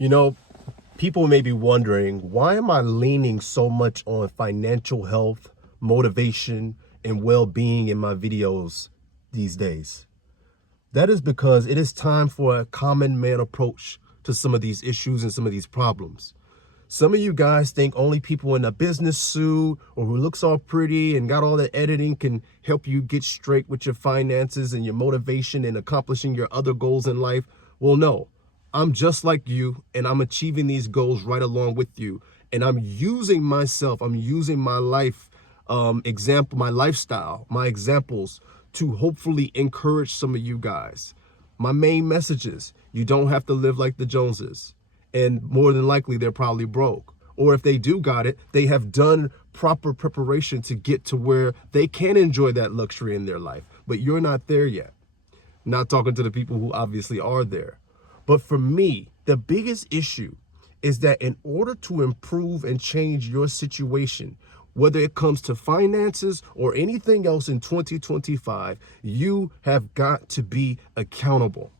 You know, people may be wondering, why am I leaning so much on financial health, motivation, and well-being in my videos these days? That is because it is time for a common man approach to some of these issues and some of these problems. Some of you guys think only people in a business suit or who looks all pretty and got all that editing can help you get straight with your finances and your motivation and accomplishing your other goals in life. Well, no, I'm just like you, and I'm achieving these goals right along with you. And I'm using myself, I'm using my life example, my lifestyle, my examples to hopefully encourage some of you guys. My main message is you don't have to live like the Joneses. And more than likely, they're probably broke. Or if they do got it, they have done proper preparation to get to where they can enjoy that luxury in their life. But you're not there yet. Not talking to the people who obviously are there. But for me, the biggest issue is that in order to improve and change your situation, whether it comes to finances or anything else in 2025, you have got to be accountable.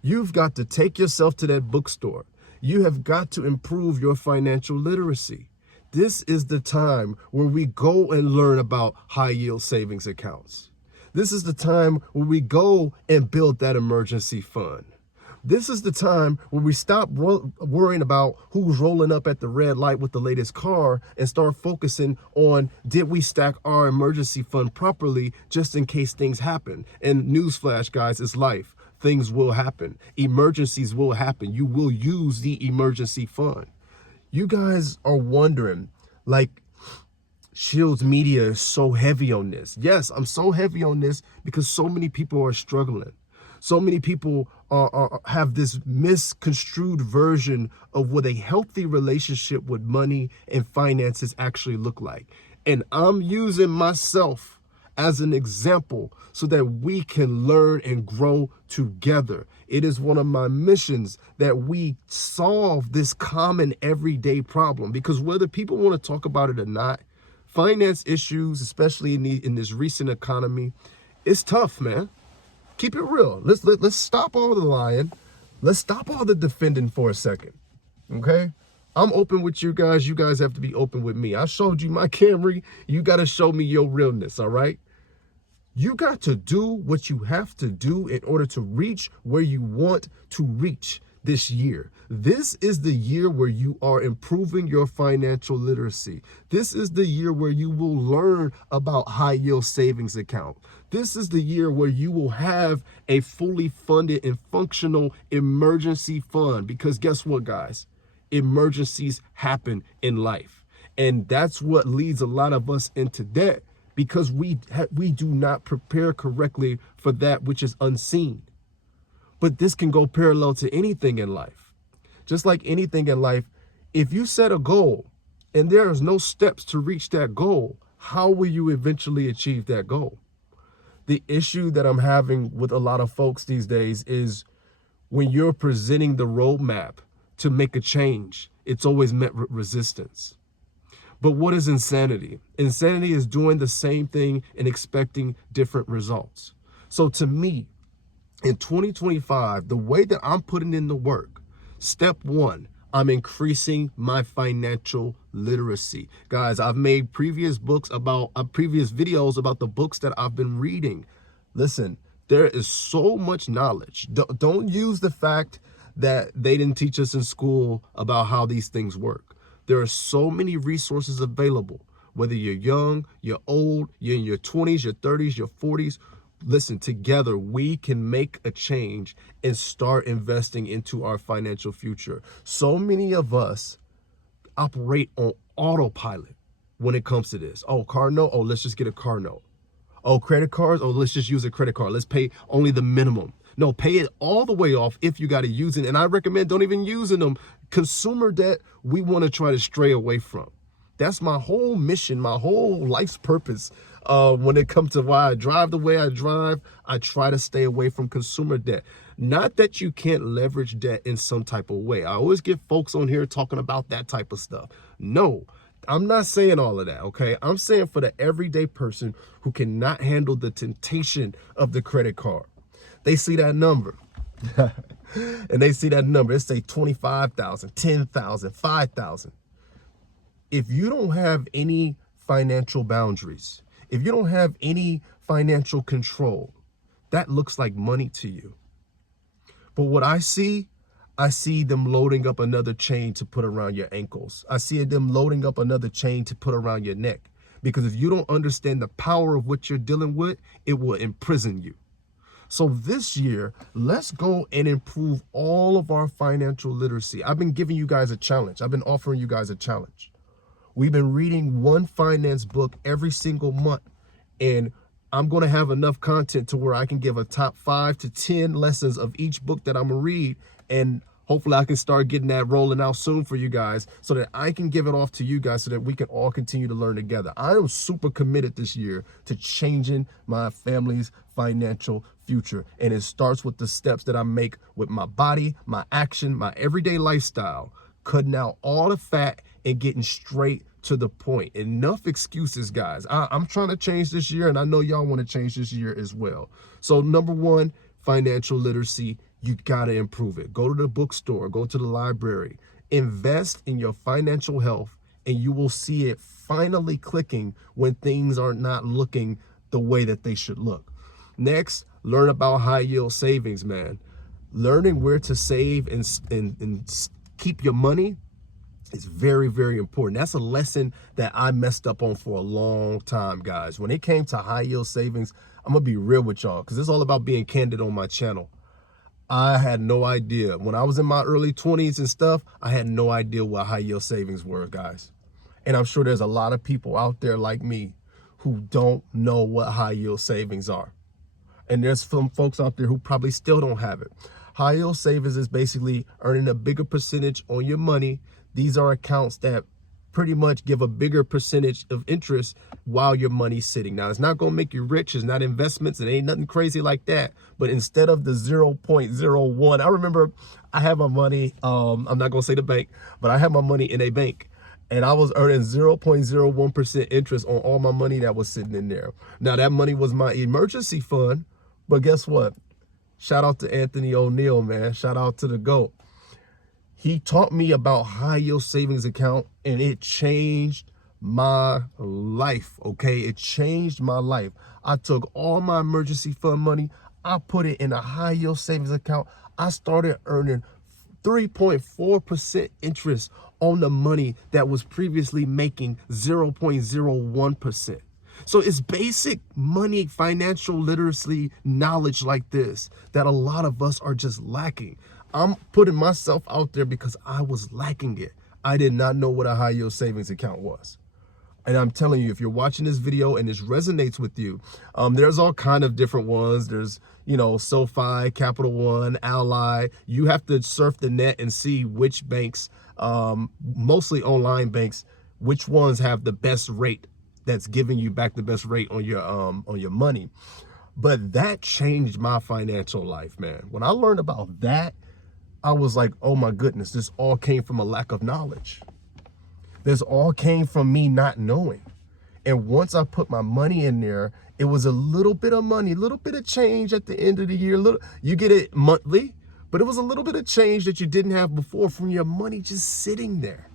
You've got to take yourself to that bookstore. You have got to improve your financial literacy. This is the time where we go and learn about high yield savings accounts. This is the time where we go and build that emergency fund. This is the time where we stop worrying about who's rolling up at the red light with the latest car and start focusing on, did we stack our emergency fund properly just in case things happen? And newsflash, guys, it's life. Things will happen. Emergencies will happen. You will use the emergency fund. You guys are wondering, like, Shields Media is so heavy on this. Yes, I'm so heavy on this because so many people are struggling. So many people have this misconstrued version of what a healthy relationship with money and finances actually look like. And I'm using myself as an example so that we can learn and grow together. It is one of my missions that we solve this common everyday problem, because whether people want to talk about it or not, finance issues, especially in this recent economy, it's tough, man. Keep it real. Let's stop all the lying. Let's stop all the defending for a second. Okay? I'm open with you guys. You guys have to be open with me. I showed you my Camry. You got to show me your realness, all right? You got to do what you have to do in order to reach where you want to reach this year. This is the year where you are improving your financial literacy. This is the year where you will learn about high yield savings account. This is the year where you will have a fully funded and functional emergency fund, because guess what, guys? Emergencies happen in life. And that's what leads a lot of us into debt, because we do not prepare correctly for that which is unseen. But this can go parallel to anything in life. Just like anything in life, if you set a goal and there is no steps to reach that goal, how will you eventually achieve that goal? The issue that I'm having with a lot of folks these days is when you're presenting the roadmap to make a change, it's always met with resistance. But what is insanity? Insanity is doing the same thing and expecting different results. So to me, in 2025, the way that I'm putting in the work, step one, I'm increasing my financial literacy. Guys, I've made previous videos about the books that I've been reading. Listen, there is so much knowledge. Don't use the fact that they didn't teach us in school about how these things work. There are so many resources available, whether you're young, you're old, you're in your 20s, your 30s, your 40s. Listen, together we can make a change and start investing into our financial future. So many of us operate on autopilot when it comes to this. Oh, car note. Oh, let's just get a car note. Oh, credit cards. Oh, let's just use a credit card. Let's pay only the minimum. No, pay it all the way off if you got to use it. And I recommend don't even using them. Consumer debt, we want to try to stray away from. That's my whole mission, my whole life's purpose. When it comes to why I drive the way I drive, I try to stay away from consumer debt. Not that you can't leverage debt in some type of way. I always get folks on here talking about that type of stuff. No, I'm not saying all of that, okay? I'm saying for the everyday person who cannot handle the temptation of the credit card. They see that number. and they see that number, it say 25,000, 10,000, 5,000. If you don't have any financial boundaries, if you don't have any financial control, that looks like money to you. But what I see them loading up another chain to put around your ankles. I see them loading up another chain to put around your neck. Because if you don't understand the power of what you're dealing with, it will imprison you. So this year, let's go and improve all of our financial literacy. I've been giving you guys a challenge. I've been offering you guys a challenge. We've been reading one finance book every single month, and I'm going to have enough content to where I can give a top 5 to 10 lessons of each book that I'm going to read, and hopefully I can start getting that rolling out soon for you guys so that I can give it off to you guys so that we can all continue to learn together. I am super committed this year to changing my family's financial future. And it starts with the steps that I make with my body, my action, my everyday lifestyle, cutting out all the fat and getting straight to the point. Enough excuses, guys. I'm trying to change this year, and I know y'all want to change this year as well. So number one, financial literacy. You got to improve it. Go to the bookstore, go to the library, invest in your financial health, and you will see it finally clicking when things are not looking the way that they should look. Next, learn about high yield savings, man. Learning where to save and keep your money is very, very important. That's a lesson that I messed up on for a long time, guys. When it came to high yield savings, I'm going to be real with y'all because it's all about being candid on my channel. I had no idea. When I was in my early 20s and stuff, I had no idea what high yield savings were, guys. And I'm sure there's a lot of people out there like me who don't know what high yield savings are. And there's some folks out there who probably still don't have it. High yield savings is basically earning a bigger percentage on your money. These are accounts that pretty much give a bigger percentage of interest while your money's sitting. Now, it's not going to make you rich. It's not investments. It ain't nothing crazy like that. But instead of the 0.01, I remember I had my money, I'm not going to say the bank, but I had my money in a bank. And I was earning 0.01% interest on all my money that was sitting in there. Now, that money was my emergency fund. But guess what? Shout out to Anthony O'Neill, man. Shout out to the GOAT. He taught me about high yield savings account, and it changed my life, okay? It changed my life. I took all my emergency fund money, I put it in a high yield savings account. I started earning 3.4% interest on the money that was previously making 0.01%. So it's basic money, financial literacy knowledge like this that a lot of us are just lacking. I'm putting myself out there because I was lacking it. I did not know what a high yield savings account was. And I'm telling you, if you're watching this video and this resonates with you, there's all kind of different ones. There's, SoFi, Capital One, Ally. You have to surf the net and see which banks, mostly online banks, which ones have the best rate that's giving you back the best rate on your money. But that changed my financial life, man. When I learned about that, I was like, oh my goodness, this all came from a lack of knowledge. This all came from me not knowing. And once I put my money in there, it was a little bit of money, a little bit of change at the end of the year. You get it monthly, but it was a little bit of change that you didn't have before from your money just sitting there.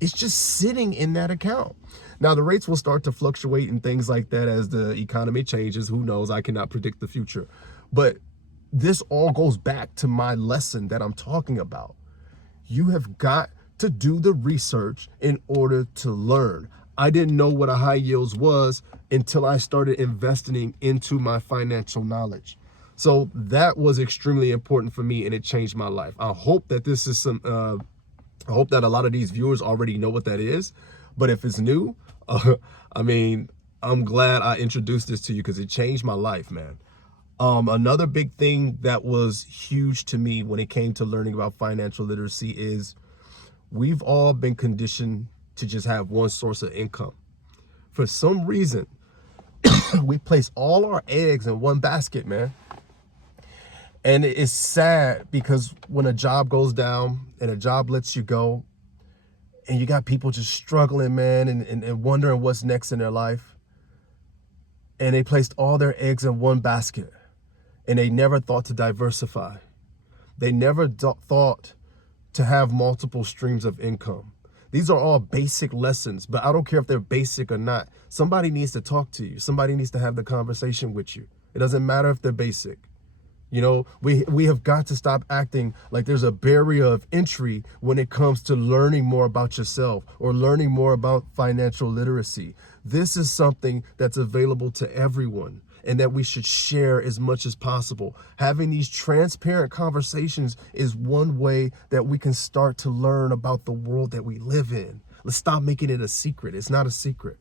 It's just sitting in that account. Now, the rates will start to fluctuate and things like that as the economy changes. Who knows? I cannot predict the future. But this all goes back to my lesson that I'm talking about. You have got to do the research in order to learn. I didn't know what a high yields was until I started investing into my financial knowledge. So that was extremely important for me, and it changed my life. I hope that this is I hope that a lot of these viewers already know what that is. But if it's new, I'm glad I introduced this to you because it changed my life, man. Another big thing that was huge to me when it came to learning about financial literacy is we've all been conditioned to just have one source of income. For some reason, we place all our eggs in one basket, man. And it's sad because when a job goes down and a job lets you go, and you got people just struggling, man, and wondering what's next in their life. And they placed all their eggs in one basket, and they never thought to diversify. They never thought to have multiple streams of income. These are all basic lessons, but I don't care if they're basic or not. Somebody needs to talk to you. Somebody needs to have the conversation with you. It doesn't matter if they're basic. You know, we have got to stop acting like there's a barrier of entry when it comes to learning more about yourself or learning more about financial literacy. This is something that's available to everyone and that we should share as much as possible. Having these transparent conversations is one way that we can start to learn about the world that we live in. Let's stop making it a secret. It's not a secret.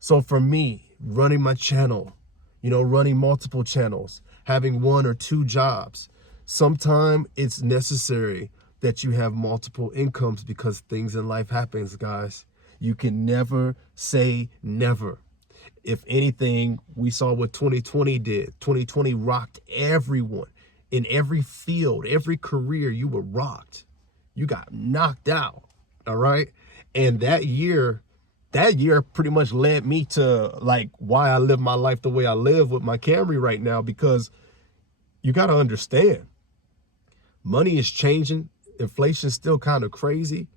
So for me, running my channel, you know, running multiple channels, having 1 or 2 jobs, sometimes it's necessary that you have multiple incomes because things in life happens, guys. You can never say never. If anything, we saw what 2020 did. 2020 rocked everyone in every field, every career. You were rocked. You got knocked out. All right. And that year pretty much led me to like why I live my life the way I live with my Camry right now, because you got to understand, money is changing. Inflation's still kind of crazy.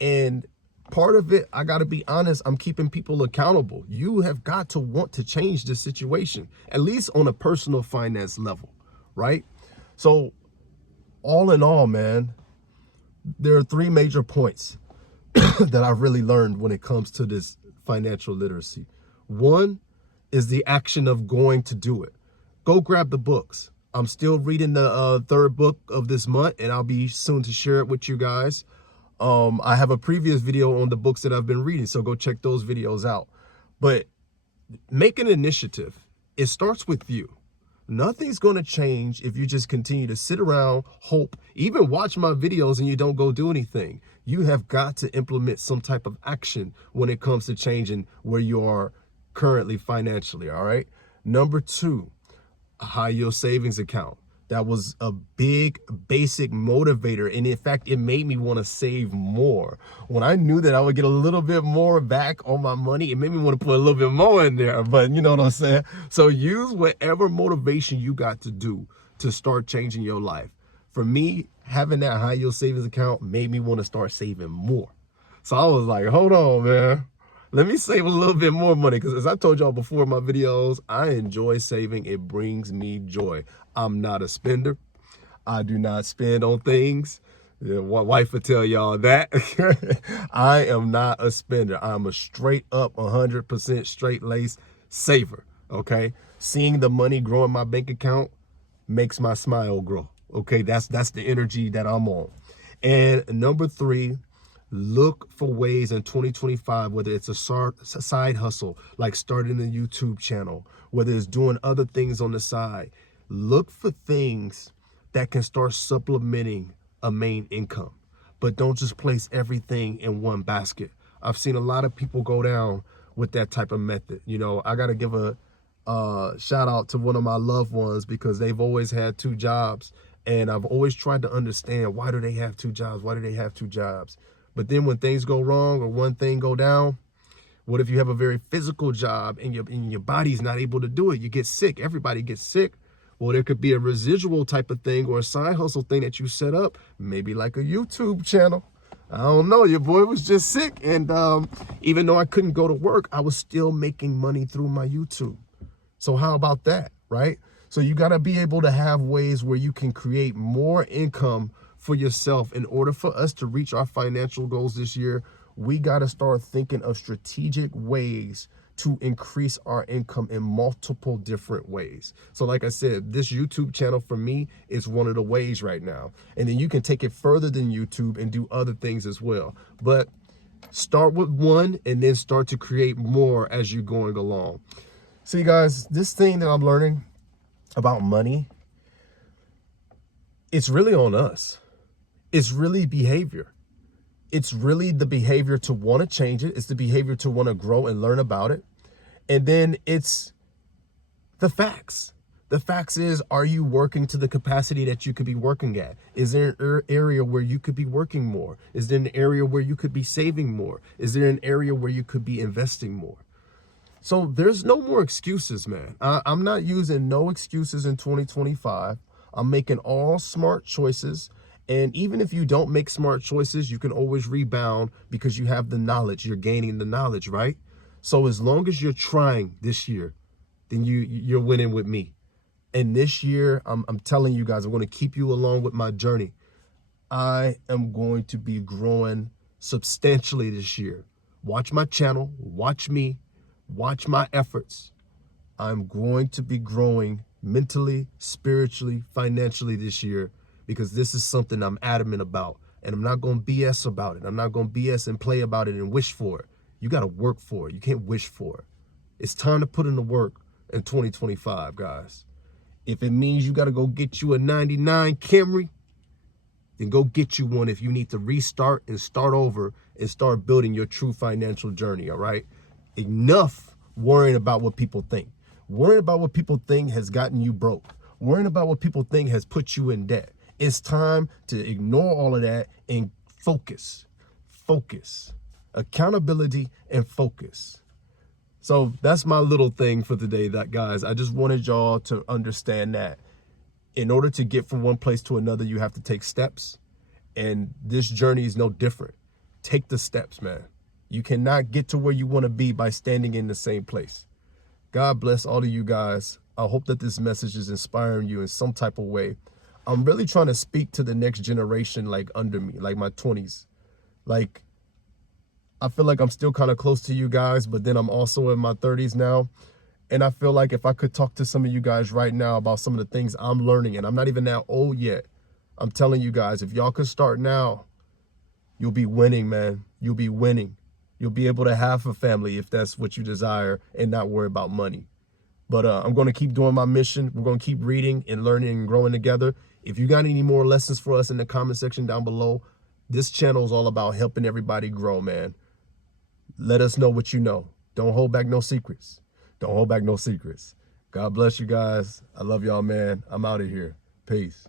And part of it, I got to be honest, I'm keeping people accountable. You have got to want to change the situation, at least on a personal finance level, right? So all in all, man, there are 3 major points that I've really learned when it comes to this financial literacy. 1 is the action of going to do it. Go grab the books. I'm still reading the 3rd book of this month, and I'll be soon to share it with you guys. I have a previous video on the books that I've been reading, so go check those videos out. But make an initiative. It starts with you. Nothing's going to change if you just continue to sit around, hope, even watch my videos and you don't go do anything. You have got to implement some type of action when it comes to changing where you are currently financially, all right? Number 2, a high yield savings account. That was a big basic motivator. And in fact, it made me want to save more. When I knew that I would get a little bit more back on my money, it made me want to put a little bit more in there. But you know what I'm saying? So use whatever motivation you got to do to start changing your life. For me, having that high yield savings account made me want to start saving more. So I was like, hold on, man. Let me save a little bit more money, because as I told y'all before in my videos, I enjoy saving. It brings me joy. I'm not a spender. I do not spend on things. My wife will tell y'all that. I am not a spender. I'm a straight up 100% straight lace saver. Okay. Seeing the money grow in my bank account makes my smile grow. Okay. That's the energy that I'm on. And number 3, look for ways in 2025, whether it's a side hustle, like starting a YouTube channel, whether it's doing other things on the side. Look for things that can start supplementing a main income, but don't just place everything in one basket. I've seen a lot of people go down with that type of method. You know, I got to give a shout out to one of my loved ones, because they've always had 2 jobs. And I've always tried to understand, why do they have 2 jobs? Why do they have 2 jobs? But then when things go wrong or one thing go down, what if you have a very physical job and your body's not able to do it? You get sick. Everybody gets sick. Well, there could be a residual type of thing or a side hustle thing that you set up, maybe like a YouTube channel. I don't know. Your boy was just sick. And even though I couldn't go to work, I was still making money through my YouTube. So how about that, right? So you got to be able to have ways where you can create more income for yourself. In order for us to reach our financial goals this year, we got to start thinking of strategic ways to increase our income in multiple different ways. So like I said, this YouTube channel for me is one of the ways right now. And then you can take it further than YouTube and do other things as well. But start with one and then start to create more as you're going along. See, guys, this thing that I'm learning about money, it's really on us. It's really behavior. It's really the behavior to want to change it. It's the behavior to want to grow and learn about it. And then it's the facts. The facts is, are you working to the capacity that you could be working at? Is there an area where you could be working more? Is there an area where you could be saving more? Is there an area where you could be investing more? So there's no more excuses, man. I'm not using no excuses in 2025. I'm making all smart choices. And even if you don't make smart choices, you can always rebound because you have the knowledge. You're gaining the knowledge, right? So as long as you're trying this year, then you're winning with me. And this year, I'm telling you guys, I'm going to keep you along with my journey. I am going to be growing substantially this year. Watch my channel, watch me, watch my efforts. I'm going to be growing mentally, spiritually, financially this year because this is something I'm adamant about. And I'm not going to BS about it. I'm not going to BS and play about it and wish for it. You got to work for it. You can't wish for it. It's time to put in the work in 2025, guys. If it means you got to go get you a 99 Camry, then go get you one if you need to restart and start over and start building your true financial journey, all right? Enough worrying about what people think. Worrying about what people think has gotten you broke. Worrying about what people think has put you in debt. It's time to ignore all of that and focus. Focus. Accountability and focus. So that's my little thing for today, guys. I just wanted y'all to understand that in order to get from one place to another, you have to take steps. And this journey is no different. Take the steps, man. You cannot get to where you want to be by standing in the same place. God bless all of you guys. I hope that this message is inspiring you in some type of way. I'm really trying to speak to the next generation, like under me, like my 20s. Like, I feel like I'm still kind of close to you guys, but then I'm also in my 30s now. And I feel like if I could talk to some of you guys right now about some of the things I'm learning, and I'm not even that old yet, I'm telling you guys, if y'all could start now, you'll be winning, man. You'll be winning. You'll be able to have a family if that's what you desire and not worry about money. But I'm going to keep doing my mission. We're going to keep reading and learning and growing together. If you got any more lessons for us in the comment section down below, this channel is all about helping everybody grow, man. Let us know what you know. Don't hold back no secrets. Don't hold back no secrets. God bless you guys. I love y'all, man. I'm out of here. Peace.